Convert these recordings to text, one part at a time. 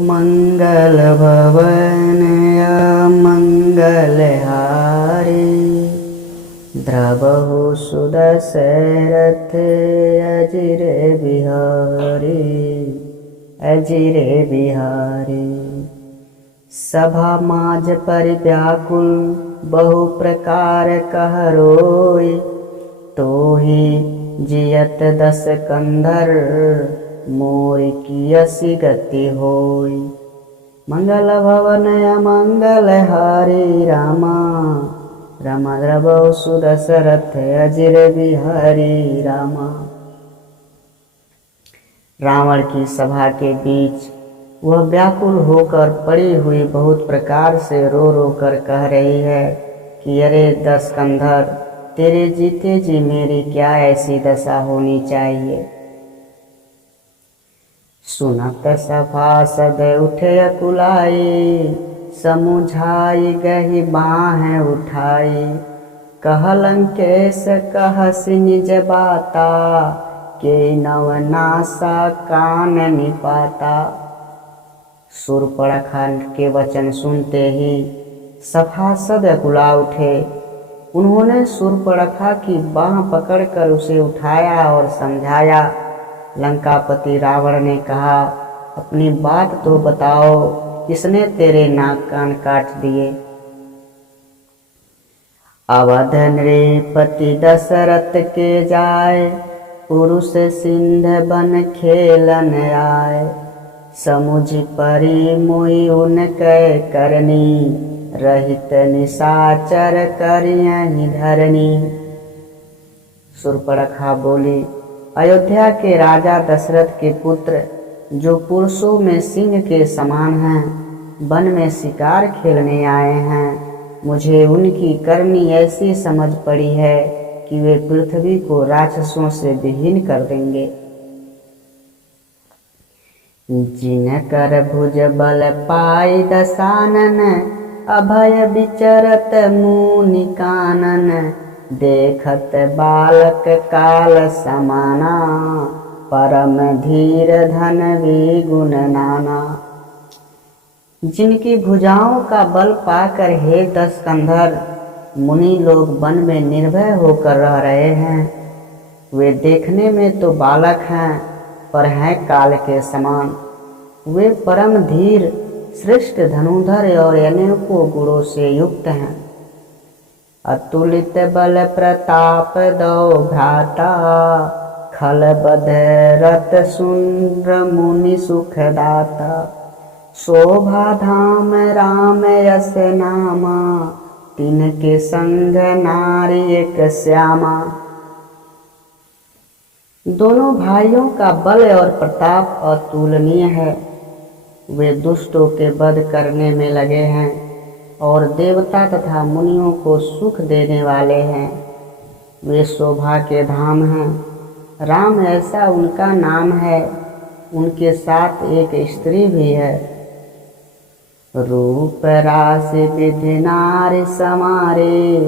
मंगल भवन मंगलहारी द्रवहु सुदशरथ अजिर बिहारी। सभा माज पर व्याकुल बहु प्रकार कह रोय, तोहि जियत दस कंधर मोर की असी गति होय। मंगल भवन मंगल हारी रामा, राम द्रवहु सुदशरथ अजिर बिहारी रामा। रावण की सभा के बीच वह व्याकुल होकर पड़ी हुई बहुत प्रकार से रो रो कर कह रही है कि अरे दस कंधर, तेरे जीते जी मेरी क्या ऐसी दशा होनी चाहिए। सुनत सभासद उठे अकुलाई, समुझाई गही बाहें उठाई। कहलंकेश कहसि निज बाता, के नवनासा कान निपाता। शूर्पणखा के वचन सुनते ही सभासद अकुला उठे। उन्होंने शूर्पणखा की बाह पकड़कर उसे उठाया और समझाया। लंकापति रावण ने कहा, अपनी बात तो बताओ, किसने तेरे नाक कान काट दिए। अवध नृपति दशरथ के जाय, पुरुष सिंध बन खेलन आए। समुझ परी मोहि उनकै करनी, रहित निशाचर करियहि धरनी। शूर्पणखा बोली, अयोध्या के राजा दशरथ के पुत्र जो पुरुषों में सिंह के समान हैं, वन में शिकार खेलने आए हैं, मुझे उनकी करनी ऐसी समझ पड़ी है कि वे पृथ्वी को राक्षसों से विहीन कर देंगे। जिनकर भुज बल पाई दसानन, अभय विचरत मुनि कानन। देखत बालक काल समाना, परम धीर धन विगुण नाना। जिनकी भुजाओं का बल पाकर हे दस कंधर, मुनि लोग वन में निर्भय होकर रह रहे हैं। वे देखने में तो बालक हैं, पर हैं काल के समान। वे परम धीर, श्रेष्ठ धनुधर और अनेकों गुणों से युक्त हैं। अतुलित बल प्रताप दो भ्राता, खल बध रत सुंद्र मुनि सुख दाता। शोभा धाम राम यस नामा, तिनके संग नारी एक श्यामा। दोनों भाइयों का बल और प्रताप अतुलनीय है। वे दुष्टों के वध करने में लगे हैं और देवता तथा मुनियों को सुख देने वाले हैं। वे शोभा के धाम हैं, राम ऐसा उनका नाम है। उनके साथ एक स्त्री भी है। रूप राशि विधि नारी समारे,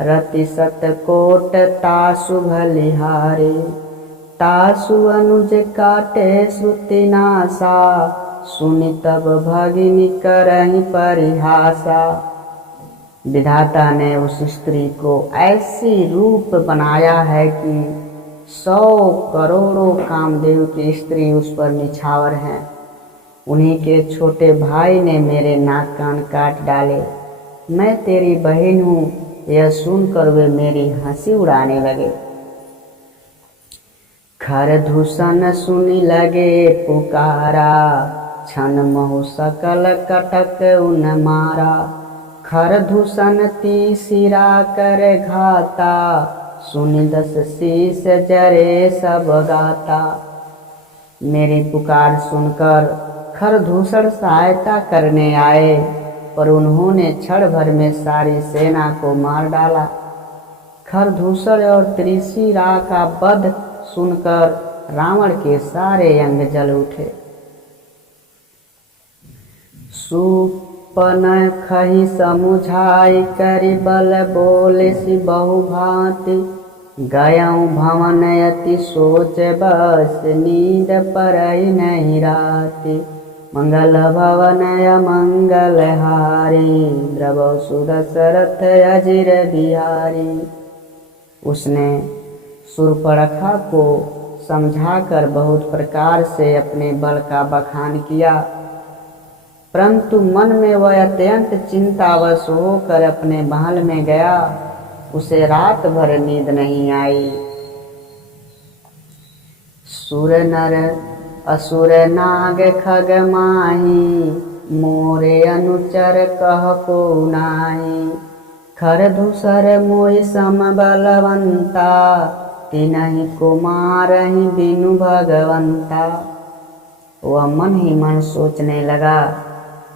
रति सत कोट तासु भलिहारे। तासु अनुज काटे श्रुति नासा, सुनि तब भगिनी करहि परिहासा। विधाता ने उस स्त्री को ऐसी रूप बनाया है कि 100 करोड़ों कामदेव की स्त्री उस पर निछावर हैं। उन्हीं के छोटे भाई ने मेरे नाक कान काट डाले। मैं तेरी बहन हूँ, यह सुनकर वे मेरी हंसी उड़ाने लगे। खर दूषण सुनी लगे पुकारा, छन महु सकल कटक उन मारा। खर दूषण तीसिरा कर घाता, सुनि दस शीस जरे सब गाता। मेरी पुकार सुनकर खरदूषण सहायता करने आए, पर उन्होंने क्षण भर में सारी सेना को मार डाला। खरदूषण और त्रिशिरा का वध सुनकर रावण के सारे अंग जल उठे। सुपन खही समुझाई करि बल बोले सि बहु भांति। गयऊँ भवन अति सोच बस नींद परई नहीं राति। मंगल भवन मंगल हारी, द्रवौ सुदशरथ अजिर बिहारी। उसने शूर्पणखा को समझाकर बहुत प्रकार से अपने बल का बखान किया, परंतु मन में वह अत्यंत चिंतावश होकर अपने महल में गया। उसे रात भर नींद नहीं आई। सुर नर असुर नाग खग माही, मोरे अनुचर कह को नाही। खर धूसर मोहि सम बलवंता, तिनहि को मारहि बिनु भगवंता। वह मन ही मन सोचने लगा,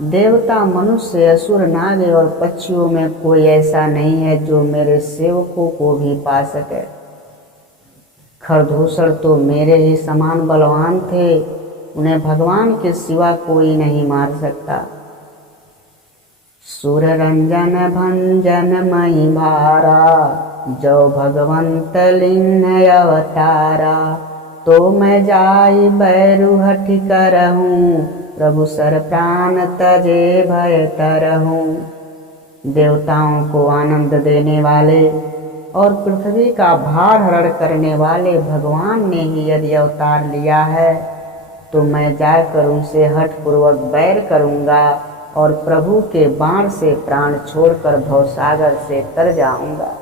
देवता मनुष्य असुर नाग और पक्षियों में कोई ऐसा नहीं है जो मेरे सेवकों को भी पा सके। खरदूसर तो मेरे ही समान बलवान थे, उन्हें भगवान के सिवा कोई नहीं मार सकता। सुर रंजन भंजन मई भारा, जो भगवंत लिन्ह अवतारा। तो मैं जाई बैरु हठ करहूँ, प्रभु सर प्राण तजे भय तरहूँ। देवताओं को आनंद देने वाले और पृथ्वी का भार हरण करने वाले भगवान ने ही यदि अवतार लिया है, तो मैं जाकर उनसे हठपूर्वक बैर करूँगा और प्रभु के बाण से प्राण छोड़कर भवसागर से तर जाऊँगा।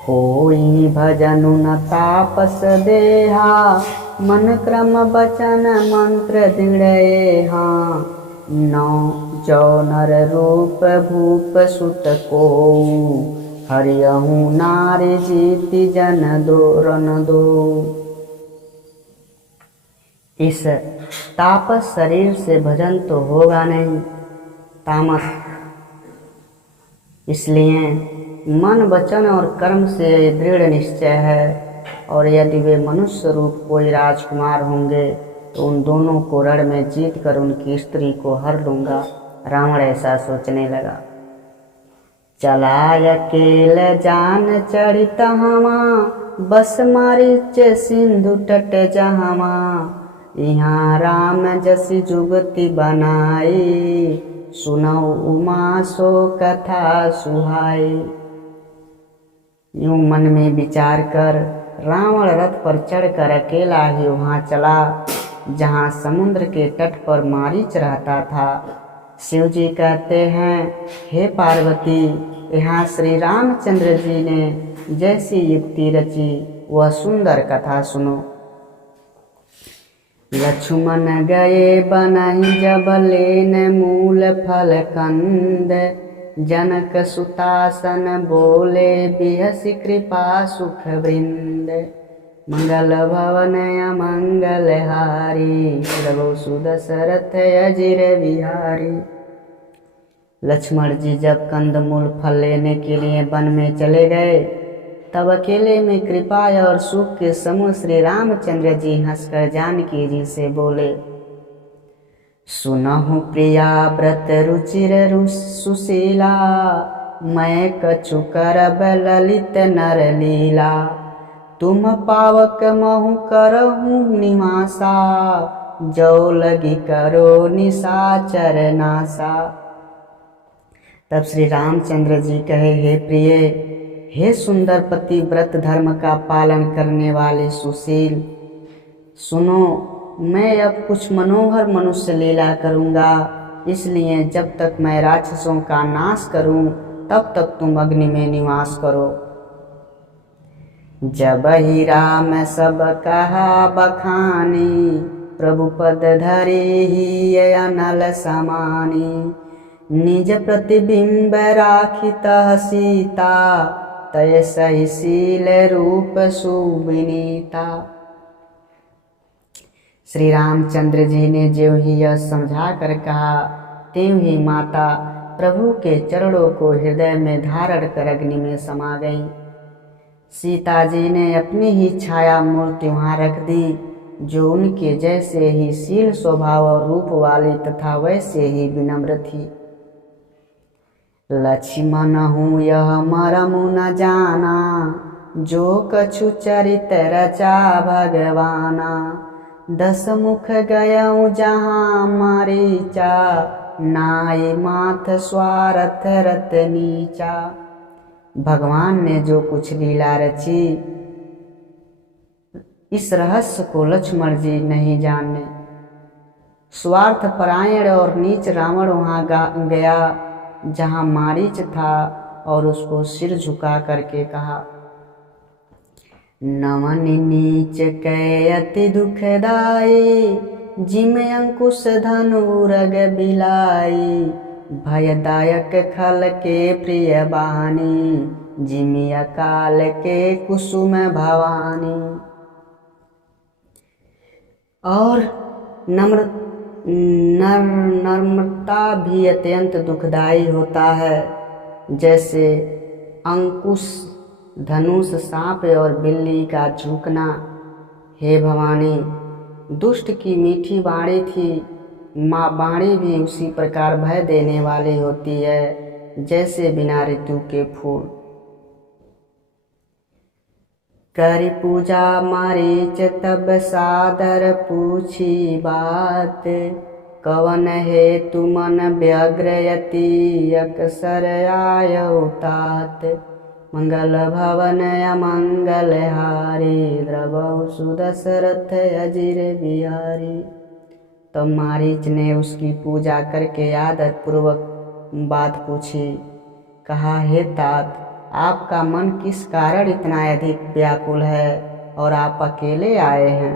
होई भजनु न तापस देहा, मन क्रम बचन मंत्र दृढ़ेहा। नौ जो नर रूप भूप सुत को, हरियहु नारी जीति जन दो रन दो। इस तापस शरीर से भजन तो होगा नहीं, तामस। इसलिए मन वचन और कर्म से दृढ़ निश्चय है, और यदि वे मनुष्य रूप कोई राजकुमार होंगे तो उन दोनों को रण में जीत कर उनकी स्त्री को हर लूँगा। रावण ऐसा सोचने लगा। चला अकेल जान चढ़ित हमा, बस मारिच सिंधु तट जहमा। यहाँ राम जसी जुगति बनाई, सुनौ उमा सो कथा सुहाई। यूं मन में विचार कर रावण रथ पर चढ़कर अकेला ही वहाँ चला जहाँ समुद्र के तट पर मारीच रहता था। शिव जी कहते हैं, हे पार्वती, यहाँ श्री रामचंद्र जी ने जैसी युक्ति रची वह सुंदर कथा सुनो। लक्ष्मण गए बनहि जब लेन मूल फल कंद, जनक सुतासन बोले बिहसि कृपा सुख वृंद। मंगल भवन मंगल हारी, प्रभु सुदशरथ अजिर बिहारी। लक्ष्मण जी जब कंदमूल फल लेने के लिए वन में चले गए, तब अकेले में कृपा और सुख के समूह श्री रामचंद्र जी हंसकर जानकी जी से बोले, सुनहु प्रिया व्रत रुचिर सुशीला, मैं कछु करब ललित नर लीला। तुम पावक महु करहु निवासा, जो लगी करो निशाचर नासा। तब श्री रामचंद्र जी कहे, हे प्रिय, हे सुंदर पति व्रत धर्म का पालन करने वाले सुशील, सुनो, मैं अब कुछ मनोहर मनुष्य लीला करूँगा। इसलिए जब तक मैं राक्षसों का नाश करूँ तब तक तुम अग्नि में निवास करो। जब ही राम सब कहा बखानी, प्रभु पद धरे ही अनल समानी। निज प्रतिबिंब राखित सीता, तय सहीशील रूप सुविनीता। श्री रामचंद्र जी ने जो ही यह समझा कर कहा, त्यों ही माता प्रभु के चरणों को हृदय में धारण कर अग्नि में समा गई। सीता जी ने अपनी ही छाया मूर्ति वहाँ रख दी, जो उनके जैसे ही शील स्वभाव और रूप वाली तथा वैसे ही विनम्र थी। लक्ष्मण हूँ यह मरमु न जाना, जो कछु चरित रचा भगवाना। दस मुख गयऊँ जहाँ मारीचा, नाई माथ स्वार्थ रत नीचा। भगवान ने जो कुछ लीला रची, इस रहस्य को लक्ष्मण जी नहीं जाने। स्वार्थ परायण और नीच रावण वहाँ गया जहाँ मारीच था और उसको सिर झुका करके कहा, नमन नीच कै अति दुखदाई, जिम अंकुश धनुरग बिलाई। भयदायक खल के प्रिय बानी, जिमि अकाल के कुसुम भवानी। और नम्रता भी अत्यंत दुखदाई होता है, जैसे अंकुश धनुष सांप और बिल्ली का झुकना। हे भवानी, दुष्ट की मीठी वाणी थी, माँ वाणी भी उसी प्रकार भय देने वाली होती है जैसे बिना ऋतु के फूल। करि पूजा मारीच तब सादर पूछी बात, कवन है तुमन व्यग्रयति अकसर आयौ तात। मंगल भवन अमंगल हारी, द्रवहु सुदशरथ अजिर बिहारी। तब मारीच ने उसकी पूजा करके आदर पूर्वक बात पूछी। कहा, हे तात, आपका मन किस कारण इतना अधिक व्याकुल है और आप अकेले आए हैं।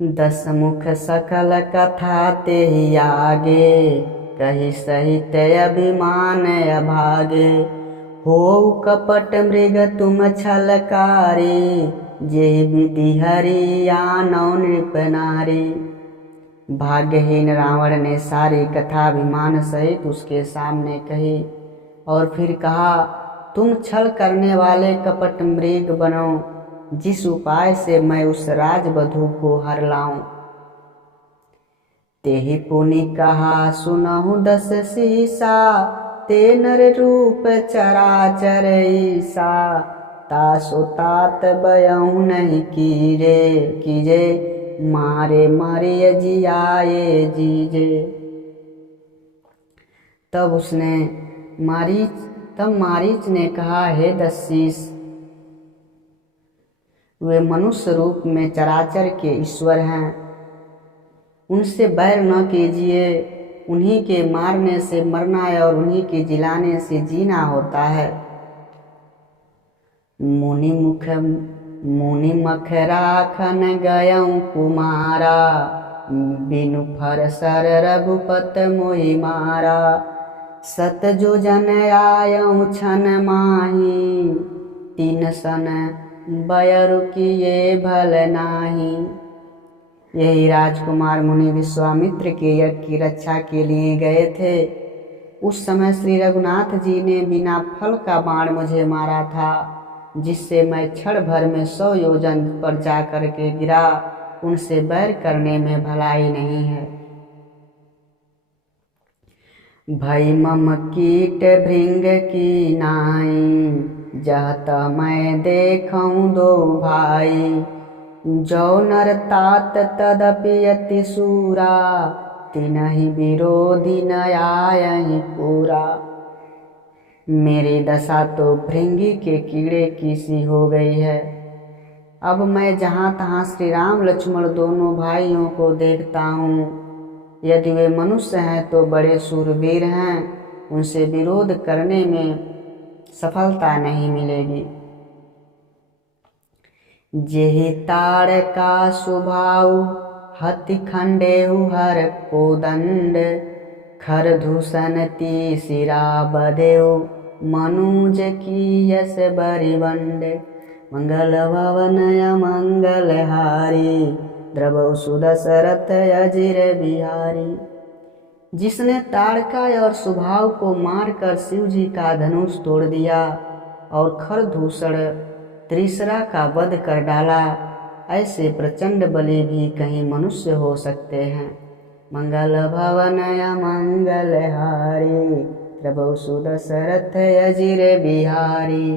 दस मुख सकल कथा ते ही आगे, कही सहित अभिमान अभागे। हो कपट मृग तुम छलकारी, जेहि विधि हरि आनौ नृप नारी। भाग्यहीन रावण ने सारी कथा अभिमान सहित उसके सामने कही और फिर कहा, तुम छल करने वाले कपट मृग बनो, जिस उपाय से मैं उस राजवधू को हर लाऊं। तेहि पुनि कहा सुनहु दस सीसा, ते नर रूप चराचर ईसा। तासो तात बयहु नहीं कीजे, मारे मारे जियाए जीजे। तब मारीच ने कहा, हे दस्सीस, वे मनुष्य रूप में चराचर के ईश्वर हैं, उनसे बैर न कीजिए। उन्हीं के मारने से मरना है और उन्हीं के जिलाने से जीना होता है। मुनि मख राखन गयऊँ कुमारा, बिनु फर सर रघुपत मोहि मारा। सत जो जन आयऊँ छन माही, तीन सन बयरु किए भल नाही। यही राजकुमार मुनि विश्वामित्र के यज्ञ की रक्षा के लिए गए थे। उस समय श्री रघुनाथ जी ने बिना फल का बाण मुझे मारा था, जिससे मैं क्षण भर में 100 योजन पर जाकर के गिरा। उनसे बैर करने में भलाई नहीं है। भई मम कीट भृंग की नाई, जहत मैं देखऊँ दो भाई। जो नर तात तदपि अति सूरा, तिनहि विरोधी न आयहि पूरा। मेरी दशा तो भृंगी के कीड़े की सी हो गई है। अब मैं जहाँ तहाँ श्री राम लक्ष्मण दोनों भाइयों को देखता हूँ। यदि वे मनुष्य हैं तो बड़े शूरवीर हैं, उनसे विरोध करने में सफलता नहीं मिलेगी। जेहि ताड़ का स्वभाव, हति खंडेहु हर कोदंड। खर दूषण ती सिरा बदेउ, मनुज की यस बरिबंड। मंगल भवन अमंगल हारी, द्रवहु सुदशरथ अजिर बिहारी। जिसने ताड़का और स्वभाव को मारकर शिव जी का धनुष तोड़ दिया और खरदूषण त्रिसरा का वध कर डाला, ऐसे प्रचंड बलि भी कहीं मनुष्य हो सकते हैं। मंगल भवन अमंगल हारी, द्रवहु सुदशरथ अजिर बिहारी।